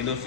NOC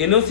NOC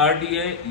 RDA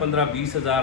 15, 20,000,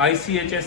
ICHS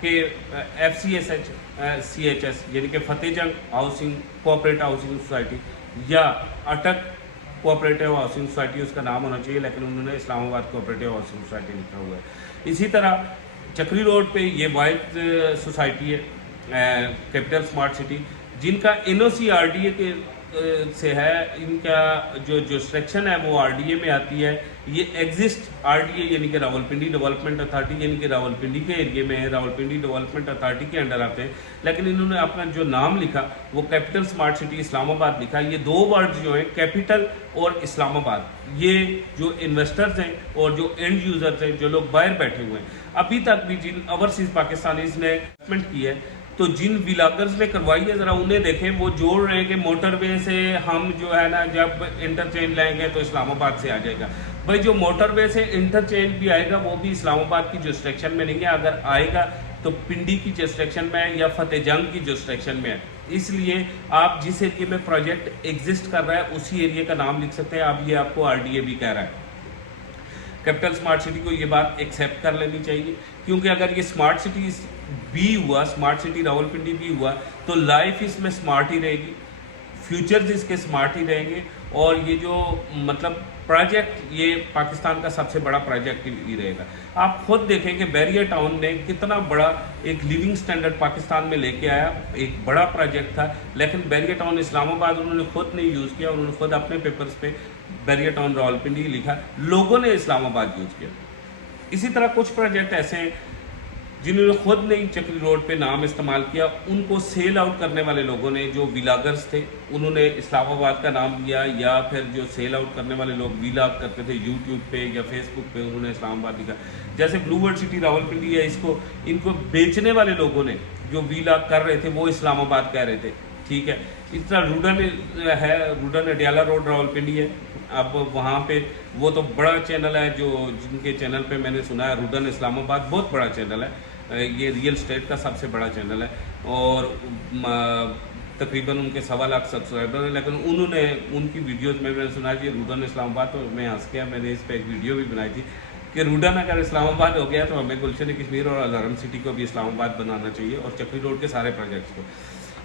کہ FCHS یعنی کہ فتح جنگ ہاؤسنگ کوآپریٹو ہاؤسنگ سوسائٹی یا اٹک کوآپریٹو ہاؤسنگ سوسائٹی اس کا نام ہونا چاہیے، لیکن انہوں نے اسلام آباد کوآپریٹو ہاؤسنگ سوسائٹی لکھا ہوا ہے۔ اسی طرح چکری روڈ پہ یہ واحد سوسائٹی ہے کیپٹل اسمارٹ سٹی، جن کا NOC RDA کے سے ہے، ان کا جو جورسڈکشن ہے وہ RDA میں آتی ہے۔ یہ ایگزسٹ RDA یعنی کہ راولپنڈی ڈیولپمنٹ اتھارٹی یعنی کہ راولپنڈی کے ایریے میں ہے، راولپنڈی ڈیولپمنٹ اتھارٹی کے انڈر آتے ہیں، لیکن انہوں نے اپنا جو نام لکھا وہ کیپٹل اسمارٹ سٹی اسلام آباد لکھا۔ یہ دو ورڈ جو ہیں کیپٹل اور اسلام آباد، یہ جو انویسٹرز ہیں اور جو اینڈ یوزرز ہیں، جو لوگ باہر بیٹھے ہوئے ہیں، ابھی تک بھی جن اوورسیز پاکستانیز نے انویسٹمنٹ کی ہے، تو جن ولاگرز نے کروائی ہے ذرا انہیں دیکھیں، وہ جوڑ رہے ہیں کہ موٹر وے سے ہم جو ہے نا جب انٹرچینج لائیں گے تو اسلام آباد سے آ جائے گا۔ بھائی جو موٹر وے سے انٹرچینج بھی آئے گا وہ بھی اسلام آباد کی جورسڈکشن میں نہیں ہے، اگر آئے گا تو پنڈی کی جورسڈکشن میں ہے یا فتح جنگ کی جورسڈکشن میں ہے۔ اس لیے آپ جس ایریے میں پروجیکٹ ایگزسٹ کر رہا ہے اسی ایریے کا نام لکھ سکتے ہیں۔ اب یہ آپ کو RDA بھی کہہ رہا ہے۔ کیپٹل اسمارٹ سٹی کو یہ بات ایکسیپٹ کر لینی چاہیے، کیونکہ اگر یہ اسمارٹ سٹی بھی ہوا، اسمارٹ سٹی راولپنڈی بھی ہوا، تو لائف اس میں اسمارٹ ہی رہے گی، فیوچرز اس کے اسمارٹ ہی رہیں گے، اور یہ جو مطلب پروجیکٹ یہ پاکستان کا سب سے بڑا پروجیکٹ ہی رہے گا۔ آپ خود دیکھیں کہ بیریا ٹاؤن نے کتنا بڑا ایک لیونگ سٹینڈرڈ پاکستان میں لے کے آیا، ایک بڑا پروجیکٹ تھا، لیکن بیریا ٹاؤن اسلام آباد انہوں نے خود نہیں یوز کیا، انہوں نے خود اپنے پیپرز پہ بیریا ٹاؤن راولپنڈی لکھا، لوگوں نے اسلام آباد یوز کیا۔ اسی طرح کچھ پروجیکٹ ایسے ہیں جنہوں نے خود نہیں چکری روڈ پہ نام استعمال کیا، ان کو سیل آؤٹ کرنے والے لوگوں نے، جو ولاگرز تھے انہوں نے اسلام آباد کا نام لیا، یا پھر جو سیل آؤٹ کرنے والے لوگ ولاگ کرتے تھے یوٹیوب پہ یا فیس بک پہ، انہوں نے اسلام آباد لکھا۔ جیسے بلو ورلڈ سٹی راولپنڈی ہے، ان کو بیچنے والے لوگوں نے جو ولاگ کر رہے تھے وہ اسلام آباد کہہ رہے تھے، ٹھیک ہے۔ اس طرح روڈن ہے، روڈن اڈیالہ روڈ راولپنڈی ہے، اب وہاں پہ وہ تو بڑا چینل ہے، جو جن کے چینل پہ میں نے سنا ہے روڈن اسلام آباد بہت بڑا چینل ہے، یہ ریئل اسٹیٹ کا سب سے بڑا چینل ہے، اور تقریباً ان کے 1.25 لاکھ سبسکرائبر ہیں، لیکن انہوں نے ان کی ویڈیوز میں نے سنا کہ روڈن اسلام آباد، تو میں ہنس گیا، میں نے اس پہ ایک ویڈیو بھی بنائی تھی کہ روڈن اگر اسلام آباد ہو گیا تو ہمیں گلشن کشمیر اور الحرم سٹی کو بھی اسلام آباد بنانا چاہیے، اور چکری روڈ کے سارے پروجیکٹس کو۔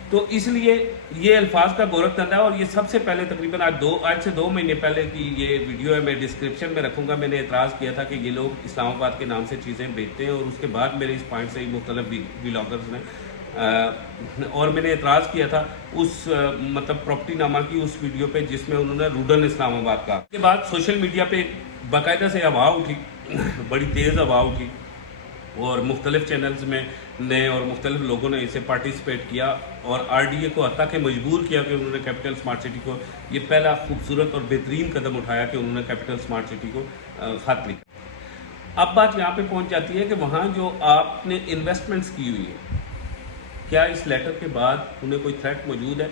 تو اس لیے یہ الفاظ کا گورکھ دھندا ہے، اور یہ سب سے پہلے تقریباً آج سے 2 مہینے پہلے کی یہ ویڈیو ہے، میں ڈسکرپشن میں رکھوں گا۔ میں نے اعتراض کیا تھا کہ یہ لوگ اسلام آباد کے نام سے چیزیں بیچتے ہیں، اور اس کے بعد میرے اس پوائنٹ سے ہی مختلف ولاگرز نے اور میں نے اعتراض کیا تھا اس مطلب پراپرٹی نامہ کی اس ویڈیو پہ جس میں انہوں نے روڈن اسلام آباد کہا۔ اس کے بعد سوشل میڈیا پہ باقاعدہ سے ہوا اٹھی، بڑی تیز ہوا اٹھی، اور مختلف چینلز میں نے اور مختلف لوگوں نے اسے پارٹیسپیٹ کیا، اور RDA کو حتیٰ کہ مجبور کیا کہ انہوں نے کیپٹل اسمارٹ سٹی کو، یہ پہلا خوبصورت اور بہترین قدم اٹھایا کہ انہوں نے کیپٹل اسمارٹ سٹی کو خط لکھا۔ اب بات یہاں پہ پہنچ جاتی ہے کہ وہاں جو آپ نے انویسٹمنٹس کی ہوئی ہے، کیا اس لیٹر کے بعد انہیں کوئی تھریٹ موجود ہے؟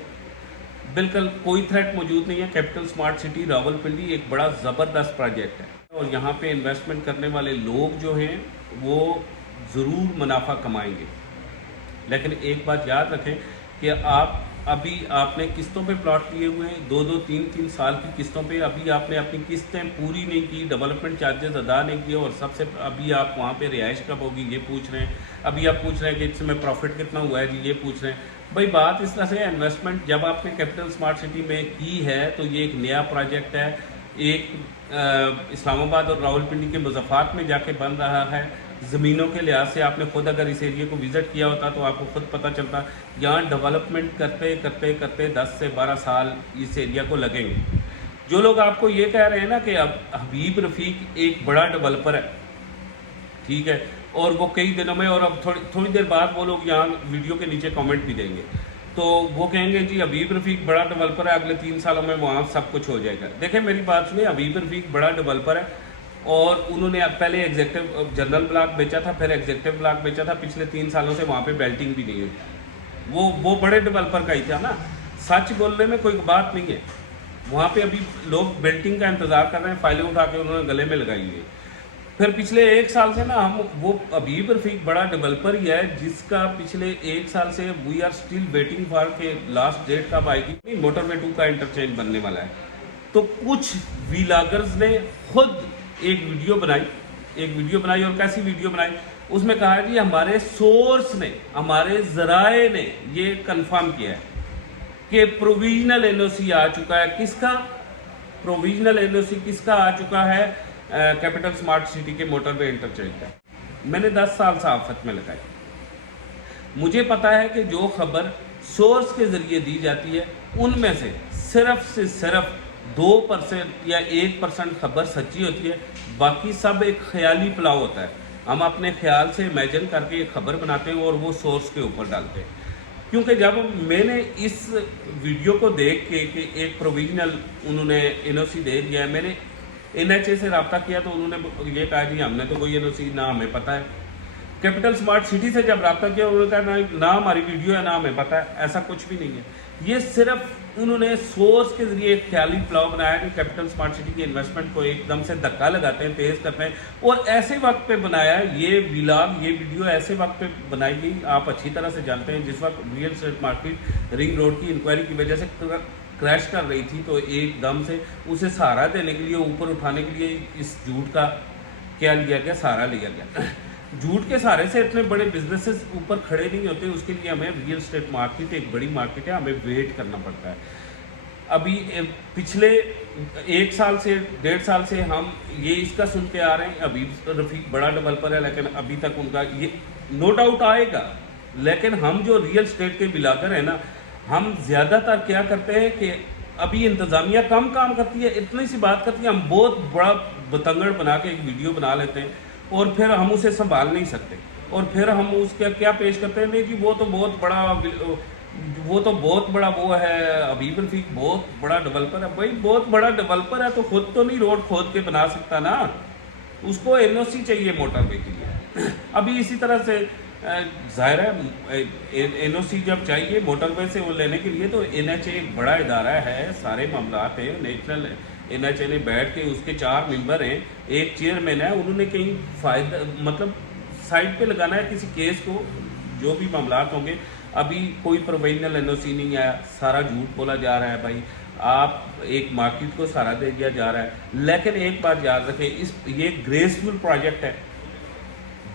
بالکل کوئی تھریٹ موجود نہیں ہے۔ کیپٹل اسمارٹ سٹی راولپنڈی ایک بڑا زبردست پروجیکٹ ہے، اور یہاں پہ انویسٹمنٹ کرنے والے لوگ جو ہیں وہ ضرور منافع کمائیں گے، لیکن ایک بات یاد رکھیں کہ آپ نے قسطوں پہ پلاٹ لیے ہوئے ہیں، 2-2 3-3 سال کی قسطوں پہ، ابھی آپ نے اپنی قسطیں پوری نہیں کی، ڈیولپمنٹ چارجز ادا نہیں کیے، اور سب سے ابھی آپ وہاں پہ رہائش کب ہوگی یہ پوچھ رہے ہیں، ابھی آپ پوچھ رہے ہیں کہ اس میں پروفٹ کتنا ہوا ہے جی یہ پوچھ رہے ہیں۔ بھائی بات اس طرح سے انویسٹمنٹ جب آپ نے کیپٹل اسمارٹ سٹی میں کی ہے تو یہ ایک نیا پروجیکٹ ہے، ایک اسلام آباد اور راولپنڈی کے مضافات میں جا کے بن رہا ہے۔ زمینوں کے لحاظ سے آپ نے خود اگر اس ایریے کو وزٹ کیا ہوتا تو آپ کو خود پتہ چلتا یہاں ڈیولپمنٹ کرتے کرتے کرتے 10 سے 12 سال اس ایریا کو لگیں گے۔ جو لوگ آپ کو یہ کہہ رہے ہیں نا کہ اب حبیب رفیق ایک بڑا ڈیولپر ہے، ٹھیک ہے، اور وہ کئی دنوں میں، اور اب تھوڑی دیر بعد وہ لوگ یہاں ویڈیو کے نیچے کامنٹ بھی دیں گے، تو وہ کہیں گے جی حبیب رفیق بڑا ڈیولپر ہے، اگلے 3 سالوں میں وہاں سب کچھ ہو جائے گا۔ دیکھیں میری بات سنیں، حبیب رفیق بڑا ڈیولپر ہے، اور انہوں نے پہلے ایگزیکٹو جنرل بلاک بیچا تھا، پھر ایگزیکٹو بلاک بیچا تھا، پچھلے 3 سالوں سے وہاں پہ بیلٹنگ بھی نہیں ہوئی، وہ بڑے ڈیولپر کا ہی تھا نا، سچ بولنے میں کوئی بات نہیں ہے۔ وہاں پہ ابھی لوگ بیلٹنگ کا انتظار کر رہے ہیں، فائلیں اٹھا کے انہوں نے گلے میں لگائی ہوئی ہے۔ پھر پچھلے 1 سال سے نا وہ حبیب رفیق بڑا ڈیولپر ہی ہے جس کا پچھلے 1 سال سے we are still waiting for کہ لاسٹ ڈیٹ کب آئے گی، موٹر وے 2 کا انٹرچینج بننے والا ہے۔ تو کچھ ویلاگرز نے خود ایک ویڈیو بنائی، اور کیسی ویڈیو بنائی، اس میں کہا جی ہمارے سورس نے، ہمارے ذرائع نے یہ کنفرم کیا ہے کہ پروویژنل این او سی آ چکا ہے. کس کا پروویژنل این او سی کس کا آ چکا ہے؟ کیپٹل اسمارٹ سٹی کے موٹر وے انٹرچینج کا. میں نے 10 سال صحافت میں لگائی. مجھے پتا ہے کہ جو خبر سورس کے ذریعے دی جاتی ہے ان میں سے صرف 2% یا 1% خبر سچی ہوتی ہے، باقی سب ایک خیالی پلاؤ ہوتا ہے. ہم اپنے خیال سے امیجن کر کے ایک خبر بناتے ہیں اور وہ سورس کے اوپر ڈالتے ہیں. کیونکہ جب میں نے اس ویڈیو کو دیکھ کے کہ ایک پروویژنل انہوں نے این او سی دے دیا ہے، میں نے NHA سے رابطہ کیا تو انہوں نے یہ کہا جی ہم نے تو کوئی این او سی نہ ہمیں پتہ ہے. کیپٹل اسمارٹ سٹی سے جب رابطہ کیا انہوں نے کہا نہ ہماری ویڈیو ہے نہ ہمیں پتہ ہے. ایسا کچھ بھی نہیں ہے. یہ صرف انہوں نے سورس کے ذریعے ایک خیالی پلاؤ بنایا کہ کیپٹل اسمارٹ سٹی کی انویسٹمنٹ کو ایک دم سے دھکا لگاتے ہیں، تیز کرتے ہیں، اور ایسے وقت پہ بنایا یہ ولاگ، یہ ویڈیو ایسے وقت پہ بنائی گئی. آپ اچھی طرح سے جانتے ہیں جس وقت real estate market ring road کی انکوائری کی وجہ سے کریش کر رہی تھی، تو ایک دم سے اسے سہارا دینے کے لیے، اوپر اٹھانے کے لیے اس جھوٹ کا کیا لیا گیا، سہارا لیا گیا. جھوٹ کے سہارے سے اتنے بڑے بزنسز اوپر کھڑے نہیں ہوتے. اس کے لیے ہمیں ریئل اسٹیٹ مارکیٹ ایک بڑی مارکیٹ ہے، ہمیں ویٹ کرنا پڑتا ہے. ابھی پچھلے 1 سال سے 1.5 سال سے ہم یہ اس کا سنتے آ رہے ہیں. ابھی رفیق بڑا ڈیولپر ہے لیکن ابھی تک ان کا یہ نو ڈاؤٹ آئے گا. لیکن ہم جو ریئل اسٹیٹ کے بلاگر ہیں نا، ہم زیادہ تر کیا کرتے ہیں کہ ابھی انتظامیہ کم کام کرتی ہے، اتنی سی بات کرتی ہے، ہم بہت بڑا بتنگڑ بنا کے ایک ویڈیو بنا لیتے ہیں اور پھر ہم اسے سنبھال نہیں سکتے. اور پھر ہم اس کا کیا پیش کرتے ہیں، نہیں جی وہ تو بہت بڑا وہ ہے، حبیب رفیق بہت بڑا ڈیولپر ہے. بھائی بہت بڑا ڈیولپر ہے تو خود تو نہیں روڈ کھود کے بنا سکتا نا، اس کو این او سی چاہیے موٹر وے کے لیے. ابھی اسی طرح سے ظاہر ہے این او سی جب چاہیے موٹر وے سے وہ لینے کے لیے تو NHA ایک بڑا ادارہ ہے، سارے معاملات ہیں. نیشنل NHA نے بیٹھ کے اس کے 4 ممبر ہیں، ایک چیئرمین ہے. انہوں نے کہیں فائدہ مطلب سائڈ پہ لگانا ہے کسی کیس کو، جو بھی معاملات ہوں گے. ابھی کوئی پروویژنل این او سی نہیں آیا، سارا جھوٹ بولا جا رہا ہے. بھائی آپ ایک مارکیٹ کو سہارا دے دیا جا رہا ہے. لیکن ایک بات یاد رکھیں، یہ گریسفل پروجیکٹ ہے،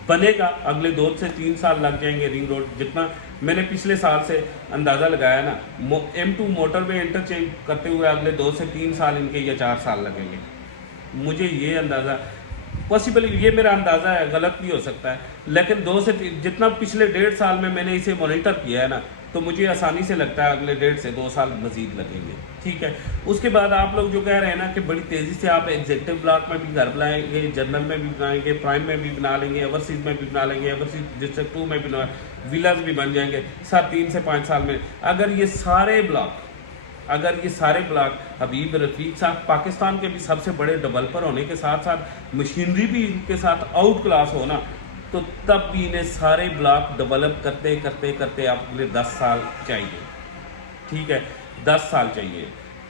بنے گا. اگلے 2 سے 3 سال لگ جائیں گے. رنگ روڈ جتنا میں نے پچھلے سال سے اندازہ لگایا نا، M2 موٹر وے انٹرچینج کرتے ہوئے اگلے 2 سے 3 سال ان کے یا 4 سال لگیں گے. مجھے یہ اندازہ پاسبل، یہ میرا اندازہ ہے، غلط بھی ہو سکتا ہے، لیکن 2 سے 3 جتنا پچھلے 1.5 سال میں نے اسے مانیٹر کیا ہے نا، تو مجھے آسانی سے لگتا ہے اگلے 1.5 سے 2 سال مزید لگیں گے. ٹھیک ہے. اس کے بعد آپ لوگ جو کہہ رہے ہیں نا کہ بڑی تیزی سے آپ ایگزیکٹو بلاک میں بھی گھر بنائیں گے، جنرل میں بھی بنائیں گے، پرائم میں بھی بنا لیں گے، اوورسیز میں بھی بنا لیں گے، اوورسیز ڈسٹرکٹ 2 میں بھی ویلاز بھی بن جائیں گے 3 سے 5 سال میں. اگر یہ سارے بلاک حبیب رفیق صاحب پاکستان کے بھی سب سے بڑے ڈیولپر ہونے کے ساتھ ساتھ مشینری بھی ان کے ساتھ آؤٹ کلاس ہونا، تو تب بھی انہیں سارے بلاک ڈیولپ کرتے کرتے کرتے اگلے 10 سال چاہیے. ٹھیک ہے، 10 سال چاہیے.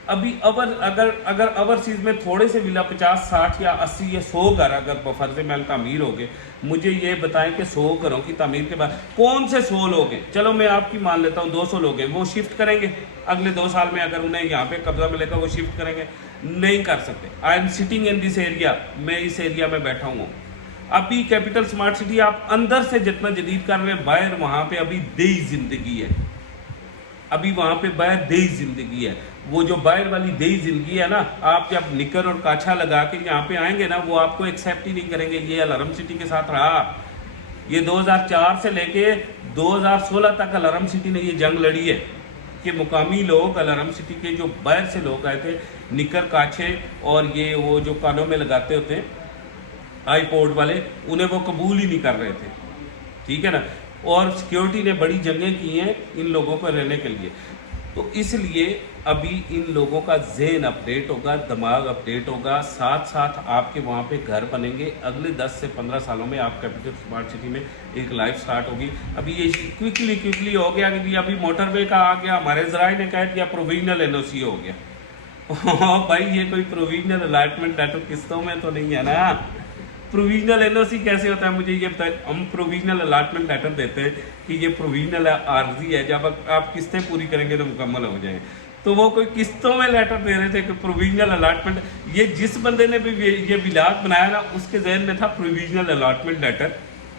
ابھی اگر اوورسیز میں تھوڑے سے ولا 50 60 یا 80 یا 100 گھر اگر بفرض محل تعمیر ہو گئے، مجھے یہ بتائیں کہ 100 گھروں کی تعمیر کے بعد کون سے 100 لوگ ہیں، چلو میں آپ کی مان لیتا ہوں 200 لوگ ہیں، وہ شفٹ کریں گے اگلے 2 سال میں؟ اگر انہیں یہاں پہ قبضہ ملے گا وہ شفٹ کریں گے؟ نہیں کر سکتے. I am sitting in this area, میں اس ایریا میں بیٹھا ہوں. ابھی کیپٹل اسمارٹ سٹی آپ اندر سے جتنا جدید کر رہے ہیں، باہر وہاں پہ ابھی دیہی زندگی ہے. ابھی وہاں پہ باہر دیہی زندگی ہے. وہ جو باہر والی دیہی زندگی ہے نا، آپ جب نکر اور کاچھا لگا کے یہاں پہ آئیں گے نا، وہ آپ کو ایکسیپٹ ہی نہیں کریں گے. یہ الارم سٹی کے ساتھ رہا، یہ 2004 سے لے کے 2016 تک الارم سٹی نے یہ جنگ لڑی ہے کہ مقامی لوگ الارم سٹی کے جو باہر سے لوگ آئے تھے، نکر کاچھے اور یہ وہ جو کانوں میں لگاتے ہوتے ہیں آئی پوڈ والے، انہیں وہ قبول ہی نہیں کر رہے تھے. ٹھیک ہے نا. اور سیکیورٹی نے بڑی جنگیں کی ہیں ان لوگوں کو رہنے کے لیے. تو اس لیے ابھی ان لوگوں کا ذہن اپڈیٹ ہوگا، دماغ اپڈیٹ ہوگا، ساتھ ساتھ آپ کے وہاں پہ گھر بنیں گے. اگلے 10 سے 15 سالوں میں آپ کیپٹل اسمارٹ سٹی میں ایک لائف سٹارٹ ہوگی. ابھی یہ کوئکلی ہو گیا کہ ابھی موٹر وے کا آ گیا، ہمارے ذرائع نے کہہ دیا پروویژنل این او سی ہو گیا. بھائی یہ کوئی پروویژنل الاٹمنٹ لیٹر قسطوں میں تو نہیں ہے نا. پروویژنل این او سی کیسے ہوتا ہے مجھے یہ بتائیں. ہم پروویژنل الاٹمنٹ لیٹر دیتے ہیں کہ یہ پروویژنل عارضی ہے، جب آپ قسطیں پوری کریں گے تو مکمل ہو جائیں. تو وہ کوئی قسطوں میں لیٹر دے رہے تھے کہ پروویژنل الاٹمنٹ. یہ جس بندے نے بھی یہ ولاگ بنایا نا، اس کے ذہن میں تھا پروویژنل الاٹمنٹ لیٹر